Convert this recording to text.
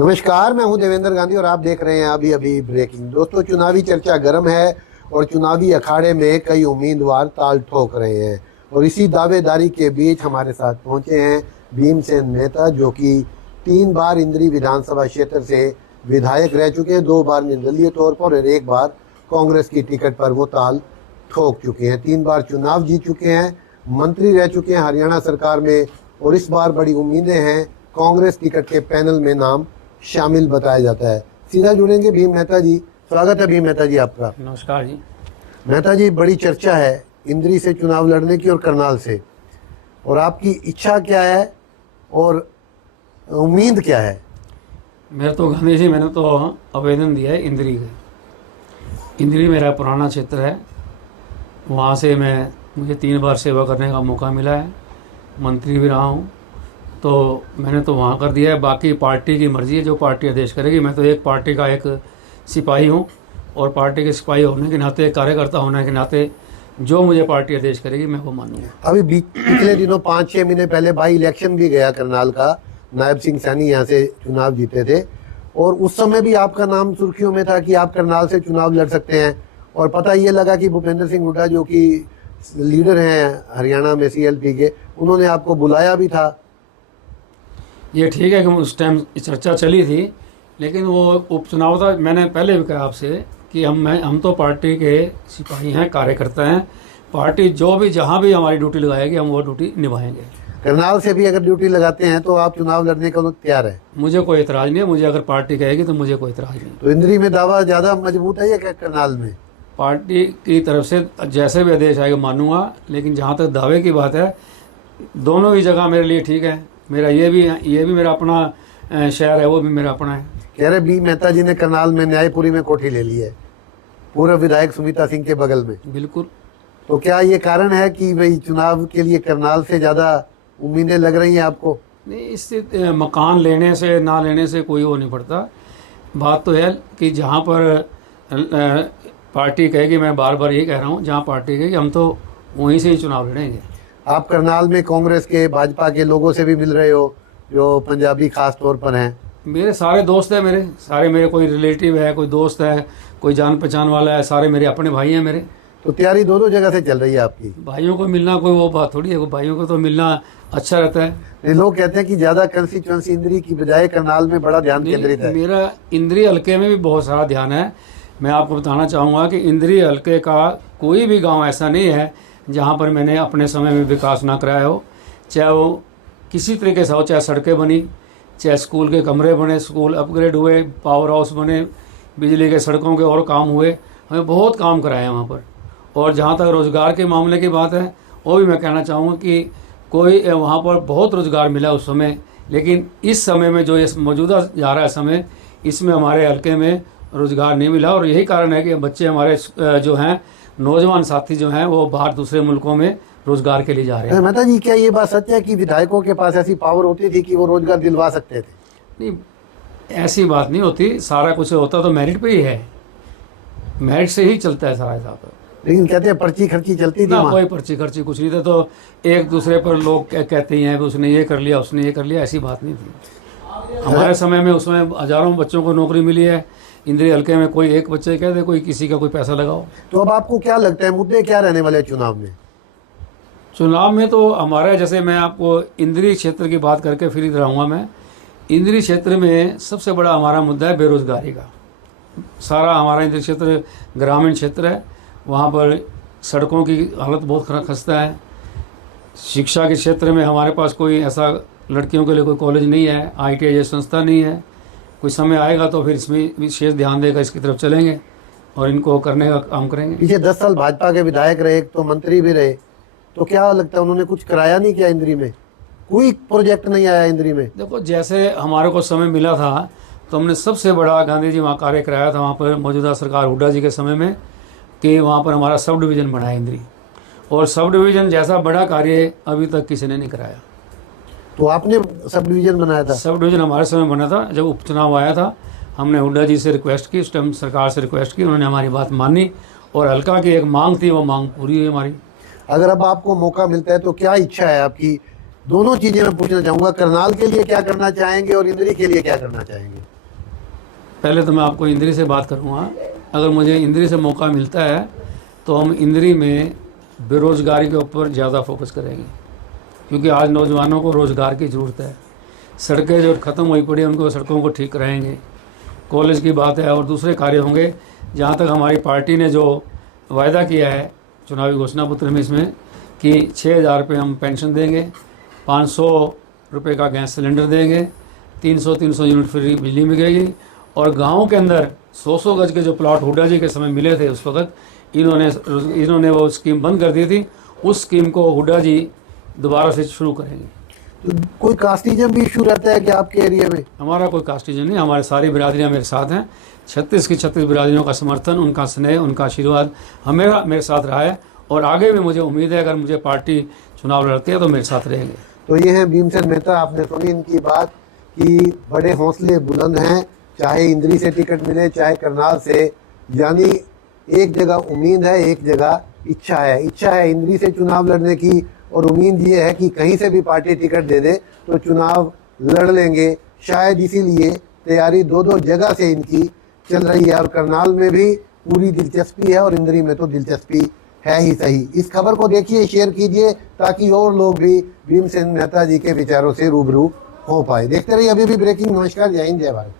नमस्कार, मैं हूं देवेंद्र गांधी और आप देख रहे हैं अभी अभी ब्रेकिंग। दोस्तों, चुनावी चर्चा गर्म है और चुनावी अखाड़े में कई उम्मीदवार ताल ठोक रहे हैं और इसी दावेदारी के बीच हमारे साथ पहुंचे हैं भीमसेन मेहता, जो कि 3 बार इंद्री विधानसभा क्षेत्र से विधायक रह चुके हैं। 2 बार निर्दलीय तौर पर और 1 बार कांग्रेस की टिकट पर वो ताल ठोक चुके हैं। 3 बार चुनाव जीत चुके हैं, मंत्री रह चुके हैं हरियाणा सरकार में और इस बार बड़ी उम्मीदें हैं। कांग्रेस टिकट के पैनल में नाम शामिल बताया जाता है। सीधा जुड़ेंगे भीम मेहता जी। स्वागत है भीम मेहता जी आपका। नमस्कार जी। मेहता जी, बड़ी चर्चा है इंद्री से चुनाव लड़ने की और करनाल से, और आपकी इच्छा क्या है और उम्मीद क्या है? मेरा तो गांधी जी, मैंने तो आवेदन दिया है इंद्री के। इंद्री मेरा पुराना क्षेत्र है, वहाँ से मुझे 3 बार सेवा करने का मौका मिला है, मंत्री भी रहा हूँ, तो मैंने तो वहाँ कर दिया है। बाकी पार्टी की मर्ज़ी है, जो पार्टी आदेश करेगी। मैं तो एक पार्टी का एक सिपाही हूँ और पार्टी के सिपाही होने के नाते, कार्यकर्ता होने के नाते जो मुझे पार्टी आदेश करेगी मैं वो मानूंगा। अभी पिछले दिनों 5-6 महीने पहले बाई इलेक्शन भी गया करनाल का, नायब सिंह सैनी यहाँ से चुनाव जीते थे और उस समय भी आपका नाम सुर्खियों में था कि आप करनाल से चुनाव लड़ सकते हैं। और पता ये लगा कि भूपेंद्र सिंह हुड्डा, जो कि लीडर हैं हरियाणा में CLP के, उन्होंने आपको बुलाया भी था। ये ठीक है कि उस टाइम चर्चा चली थी, लेकिन वो उपचुनाव था। मैंने पहले भी कहा आपसे कि हम तो पार्टी के सिपाही हैं, कार्यकर्ता हैं। पार्टी जो भी जहाँ भी हमारी ड्यूटी लगाएगी हम वो ड्यूटी निभाएंगे। करनाल से भी अगर ड्यूटी लगाते हैं तो आप चुनाव लड़ने का तैयार है? मुझे कोई इतराज़ नहीं है, मुझे अगर पार्टी कहेगी तो मुझे कोई इतराज़ नहीं। तो इंद्री में दावा ज़्यादा मजबूत है या क्या करनाल में? पार्टी की तरफ से जैसे भी आदेश आएगा मानूंगा, लेकिन जहाँ तक दावे की बात है, दोनों ही जगह मेरे लिए ठीक है। मेरा ये भी मेरा अपना शहर है, वो भी मेरा अपना है। कह रहे बी मेहता जी ने करनाल में न्यायपुरी में कोठी ले ली है, पूर्व विधायक सुमिता सिंह के बगल में। बिल्कुल। तो क्या ये कारण है कि भाई चुनाव के लिए करनाल से ज़्यादा उम्मीदें लग रही हैं आपको? नहीं, इससे मकान लेने से ना लेने से कोई वो नहीं पड़ता। बात तो है कि जहाँ पर पार्टी कहेगी, मैं बार बार ये कह रहा हूँ, जहाँ पार्टी कहेगी हम तो वहीं से ही चुनाव लड़ेंगे। आप करनाल में कांग्रेस के, भाजपा के लोगों से भी मिल रहे हो, जो पंजाबी खास तौर पर हैं। मेरे सारे दोस्त हैं, मेरे कोई रिलेटिव है, कोई दोस्त है, कोई जान पहचान वाला है, सारे मेरे अपने भाई हैं मेरे। तो तैयारी दोनों जगह से चल रही है आपकी? भाइयों को मिलना कोई वो बात थोड़ी है, भाइयों को तो मिलना अच्छा रहता है। लोग कहते हैं कि ज़्यादा कंस्टिट्यूएंसी इंद्री की बजाय करनाल में बड़ा ध्यान केंद्रित है। मेरा इंद्री हल्के में भी बहुत सारा ध्यान है। मैं आपको बताना चाहूँगा कि इंद्री हल्के का कोई भी गांव ऐसा नहीं है जहां पर मैंने अपने समय में विकास ना कराया हो। चाहे वो किसी तरीके से हो, चाहे सड़कें बनी, चाहे स्कूल के कमरे बने, स्कूल अपग्रेड हुए, पावर हाउस बने, बिजली के सड़कों के और काम हुए, हमें बहुत काम कराए हैं वहाँ पर। और जहाँ तक रोज़गार के मामले की बात है, वो भी मैं कहना चाहूँगा कि कोई वहाँ पर बहुत रोज़गार मिला उस समय, लेकिन इस समय में जो ये मौजूदा जा रहा है समय, इसमें हमारे हल्के में रोज़गार नहीं मिला। और यही कारण है कि बच्चे हमारे जो हैं, नौजवान साथी जो हैं, वो बाहर दूसरे मुल्कों में रोज़गार के लिए जा रहे हैं। मेहता जी, क्या ये बात सच है कि विधायकों के पास ऐसी पावर होती थी कि वो रोजगार दिलवा सकते थे? नहीं, ऐसी बात नहीं होती। सारा कुछ होता तो मेरिट पे ही है, मेरिट से ही चलता है सारा हिसाब। लेकिन कहते हैं पर्ची खर्ची चलती थी ना, वहाँ। कोई पर्ची खर्ची कुछ नहीं था। तो एक दूसरे पर लोग कहते ही हैं कि उसने ये कर लिया, उसने ये कर लिया, ऐसी बात नहीं थी हमारे समय में। उसमें हजारों बच्चों को नौकरी मिली है। इंद्री हल्के में कोई एक बच्चे कह दे, कोई किसी का कोई पैसा लगाओ। तो अब आपको क्या लगता है, मुद्दे क्या रहने वाले चुनाव में? चुनाव में तो हमारा, जैसे मैं आपको इंद्री क्षेत्र की बात करके फिर रहूँगा, मैं इंद्री क्षेत्र में सबसे बड़ा हमारा मुद्दा है बेरोजगारी का। सारा हमारा इंद्री क्षेत्र ग्रामीण क्षेत्र है, वहाँ पर सड़कों की हालत बहुत खस्ता है। शिक्षा के क्षेत्र में हमारे पास कोई ऐसा लड़कियों के लिए कोई कॉलेज नहीं है, ITI जैसी संस्था नहीं है। कोई समय आएगा तो फिर इसमें विशेष ध्यान देकर इसकी तरफ चलेंगे और इनको करने का काम करेंगे। पीछे 10 साल भाजपा के विधायक रहे, एक तो मंत्री भी रहे, तो क्या लगता है उन्होंने कुछ कराया नहीं क्या इंद्री में? कोई प्रोजेक्ट नहीं आया इंद्री में? देखो, जैसे हमारे को समय मिला था तो हमने सबसे बड़ा गांधी जी वहाँ कार्य कराया था, वहाँ पर मौजूदा सरकार हुड्डा जी के समय में, कि वहाँ पर हमारा सब डिवीज़न बना है इंद्री। और सब डिवीज़न जैसा बड़ा कार्य अभी तक किसी ने नहीं कराया। तो आपने सब डिवीजन बनाया था? सब डिवीज़न हमारे समय बना था। जब उपचुनाव आया था, हमने हुड्डा जी से रिक्वेस्ट की, उस टाइम सरकार से रिक्वेस्ट की, उन्होंने हमारी बात मानी और हल्का की एक मांग थी, वो मांग पूरी हुई हमारी। अगर अब आपको मौका मिलता है तो क्या इच्छा है आपकी? दोनों चीज़ें मैं पूछना चाहूँगा, करनाल के लिए क्या करना चाहेंगे और इंद्री के लिए क्या करना चाहेंगे? पहले तो मैं आपको इंद्री से बात करूँगा। अगर मुझे इंद्री से मौका मिलता है तो हम इंद्री में बेरोज़गारी के ऊपर ज़्यादा फोकस करेंगे, क्योंकि आज नौजवानों को रोज़गार की ज़रूरत है। सड़कें जो ख़त्म हुई पड़ी हैं उनको, सड़कों को ठीक कराएंगे। कॉलेज की बात है और दूसरे कार्य होंगे। जहाँ तक हमारी पार्टी ने जो वायदा किया है चुनावी घोषणा पत्र में, इसमें कि 6,000 रुपये हम पेंशन देंगे, 500 रुपये का गैस सिलेंडर देंगे, 300 यूनिट फ्री बिजली मिलेगी, और गाँव के अंदर 100 गज के जो प्लॉट हुड्डा जी के समय मिले थे उस वक्त इन्होंने वो स्कीम बंद कर दी थी। उस स्कीम को हुड्डा जी दोबारा से शुरू करेंगे। तो कोई कास्टिज्म भी इशू रहता है कि आपके एरिया में? हमारा कोई कास्टिज्म नहीं, हमारे सारी बिरादरियाँ मेरे साथ हैं। 36 की 36 बिरादरियों का समर्थन, उनका स्नेह, उनका आशीर्वाद हमेशा मेरे साथ रहा है, और आगे भी मुझे उम्मीद है अगर मुझे पार्टी चुनाव लड़ती है तो मेरे साथ रहेंगे। तो ये हैं भीमसेन मेहता, आपने सुनी इनकी बात कि बड़े हौसले बुलंद हैं, चाहे इंद्री से टिकट मिले चाहे करनाल से। यानी एक जगह उम्मीद है, एक जगह इच्छा है। इच्छा है इंद्री से चुनाव लड़ने की, और उम्मीद ये है कि कहीं से भी पार्टी टिकट दे दे तो चुनाव लड़ लेंगे। शायद इसीलिए तैयारी दो जगह से इनकी चल रही है, और करनाल में भी पूरी दिलचस्पी है और इंद्री में तो दिलचस्पी है ही सही। इस खबर को देखिए, शेयर कीजिए, ताकि और लोग भी भीमसेन मेहता जी के विचारों से रूबरू हो पाए। देखते रहिए अभी भी ब्रेकिंग। नमस्कार, जय हिंद, जय भारत।